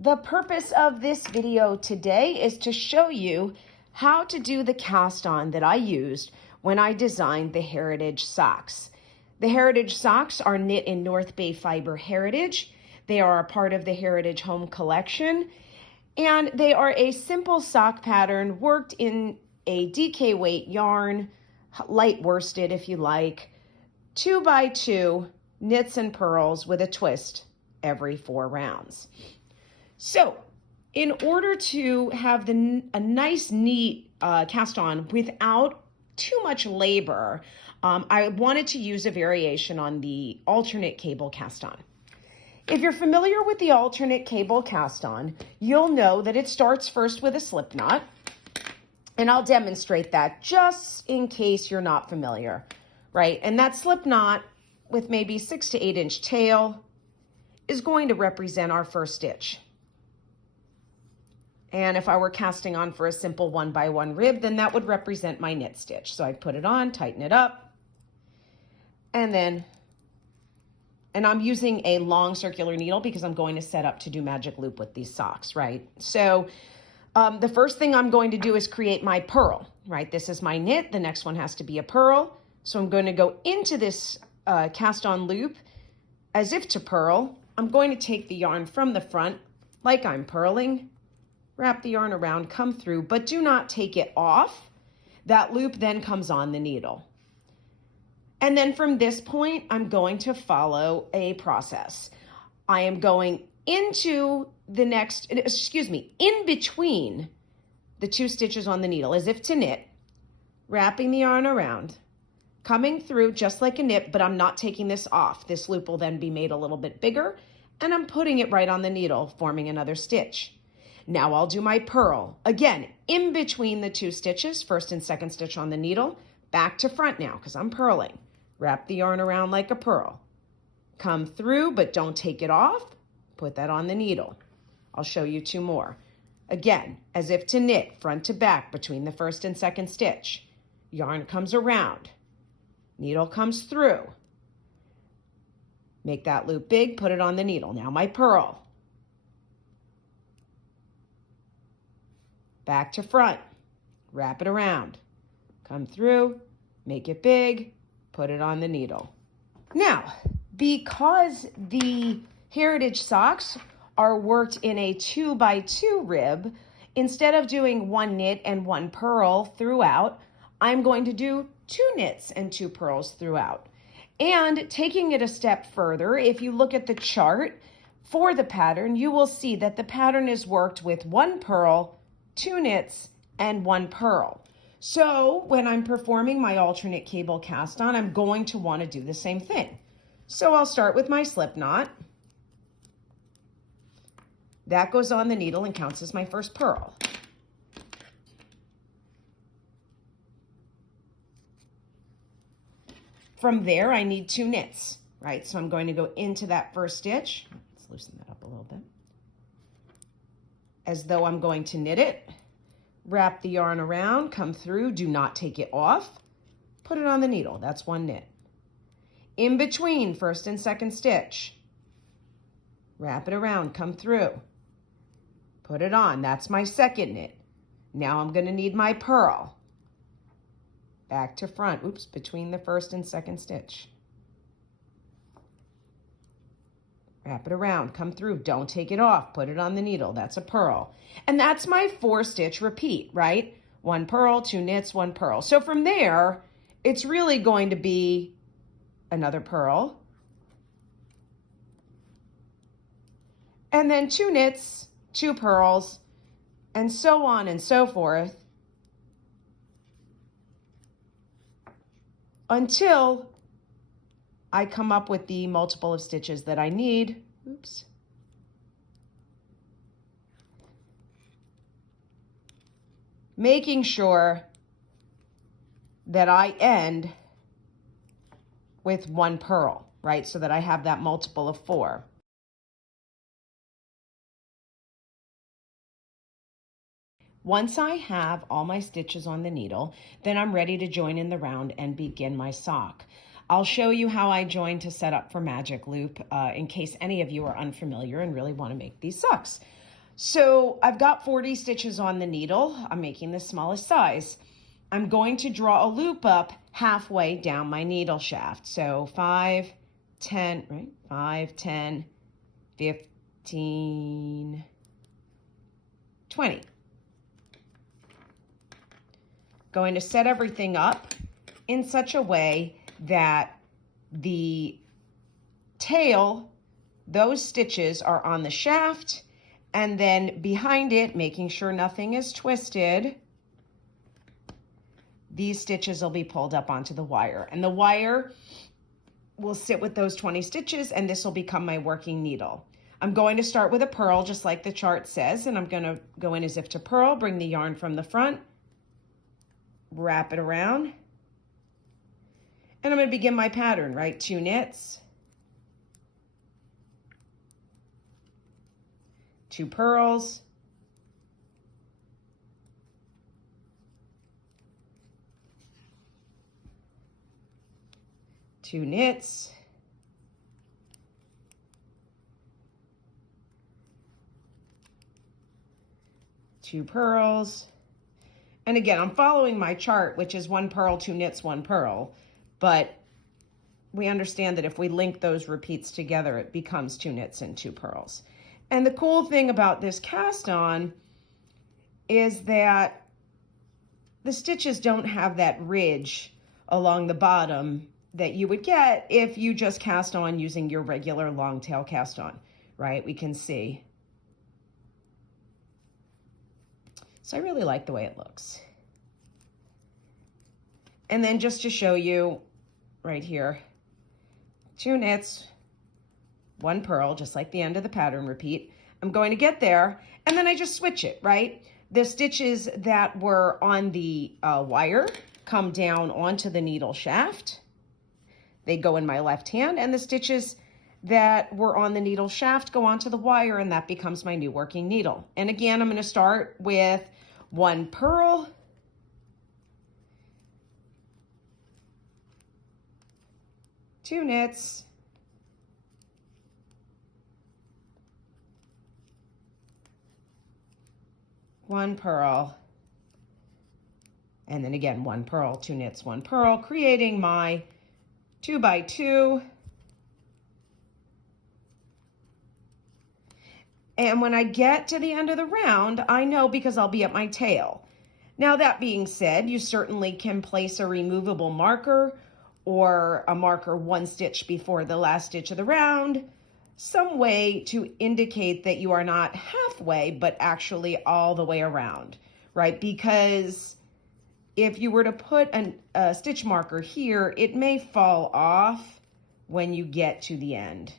The purpose of this video today is to show you how to do the cast on that I used when I designed the Heritage socks. The Heritage socks are knit in North Bay Fiber Heritage. They are a part of the Heritage Home Collection, and they are a simple sock pattern worked in a DK weight yarn, light worsted if you like, 2x2 knits and purls with a twist every 4 rounds. So in order to have a nice, neat cast on without too much labor, I wanted to use a variation on the alternate cable cast on. If you're familiar with the alternate cable cast on, you'll know that it starts first with a slip knot, and I'll demonstrate that just in case you're not familiar, right? And that slip knot with maybe 6 to 8 inch tail is going to represent our first stitch. And if I were casting on for a simple 1x1 rib, then that would represent my knit stitch. So I'd put it on, tighten it up, and I'm using a long circular needle because I'm going to set up to do magic loop with these socks, right? So the first thing I'm going to do is create my purl, right? This is my knit. The next one has to be a purl. So I'm going to go into this cast on loop as if to purl. I'm going to take the yarn from the front like I'm purling, wrap the yarn around, come through, but do not take it off. That loop then comes on the needle. And then from this point, I'm going to follow a process. I am going into the next, in between the 2 stitches on the needle, as if to knit, wrapping the yarn around, coming through just like a knit, but I'm not taking this off. This loop will then be made a little bit bigger, and I'm putting it right on the needle, forming another stitch. Now I'll do my purl. Again, in between the 2 stitches, first and second stitch on the needle, back to front now because I'm purling. Wrap the yarn around like a purl. Come through, but don't take it off. Put that on the needle. I'll show you 2 more. Again, as if to knit, front to back between the first and second stitch. Yarn comes around. Needle comes through. Make that loop big, put it on the needle. Now my purl. Back to front, wrap it around, come through, make it big, put it on the needle. Now, because the Heritage socks are worked in a 2x2 rib, instead of doing 1 knit and 1 purl throughout, I'm going to do 2 knits and 2 purls throughout. And taking it a step further, if you look at the chart for the pattern, you will see that the pattern is worked with 1 purl, 2 knits, and 1 purl. So when I'm performing my alternate cable cast on, I'm going to want to do the same thing. So I'll start with my slip knot. That goes on the needle and counts as my first purl. From there, I need 2 knits, right? So I'm going to go into that first stitch. Let's loosen that up a little bit. As though I'm going to knit it, wrap the yarn around, come through, do not take it off, put it on the needle, that's 1 knit. In between first and second stitch, wrap it around, come through, put it on, that's my 2nd knit. Now I'm gonna need my purl. Back to front, between the first and second stitch. Wrap it around, come through, don't take it off, put it on the needle, that's a purl. And that's my 4 stitch repeat, right? 1 purl, 2 knits, 1 purl. So from there, it's really going to be another purl, and then 2 knits, 2 purls, and so on and so forth, until I come up with the multiple of stitches that I need. Making sure that I end with 1 purl, right? So that I have that multiple of 4. Once I have all my stitches on the needle, then I'm ready to join in the round and begin my sock. I'll show you how I join to set up for Magic Loop in case any of you are unfamiliar and really want to make these socks. So I've got 40 stitches on the needle. I'm making the smallest size. I'm going to draw a loop up halfway down my needle shaft. So 5, 10, right? 5, 10, 15, 20. Going to set everything up in such a way that the tail, those stitches are on the shaft, and then behind it, making sure nothing is twisted, these stitches will be pulled up onto the wire. And the wire will sit with those 20 stitches, and this will become my working needle. I'm going to start with a purl, just like the chart says, and I'm going to go in as if to purl, bring the yarn from the front, wrap it around, and I'm going to begin my pattern, right? 2 knits, 2 purls, 2 knits, 2 purls. And again, I'm following my chart, which is 1 purl, 2 knits, 1 purl. But we understand that if we link those repeats together, it becomes 2 knits and 2 purls. And the cool thing about this cast on is that the stitches don't have that ridge along the bottom that you would get if you just cast on using your regular long tail cast on, right? We can see. So I really like the way it looks. And then just to show you right here, 2 knits, 1 purl, just like the end of the pattern repeat. I'm going to get there, and then I just switch it, right? The stitches that were on the wire come down onto the needle shaft. They go in my left hand, and the stitches that were on the needle shaft go onto the wire, and that becomes my new working needle. And again, I'm going to start with 1 purl, 2 knits, 1 purl, and then again 1 purl, 2 knits, 1 purl, creating my 2 by 2. And when I get to the end of the round, I know because I'll be at my tail. Now, that being said, you certainly can place a removable marker or a marker 1 stitch before the last stitch of the round, some way to indicate that you are not halfway, but actually all the way around, right? Because if you were to put a stitch marker here, it may fall off when you get to the end.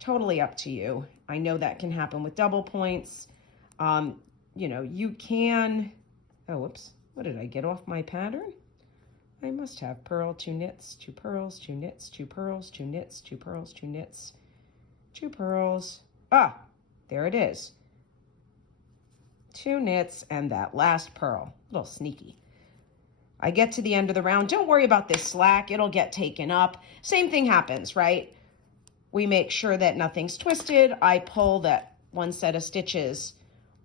Totally up to you. I know that can happen with double points. You know, you can, oh, whoops, what did I get off my pattern? I must have purl, 2 knits, 2 purls, 2 knits, 2 purls, 2 knits, 2 purls, 2 knits, 2 purls. Ah, there it is. 2 knits and that last purl. A little sneaky. I get to the end of the round. Don't worry about this slack. It'll get taken up. Same thing happens, right? We make sure that nothing's twisted. I pull that 1 set of stitches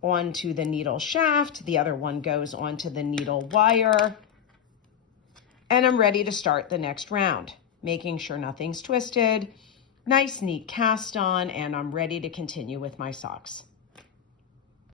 onto the needle shaft. The other one goes onto the needle wire. And I'm ready to start the next round, making sure nothing's twisted. Nice, neat cast on, and I'm ready to continue with my socks.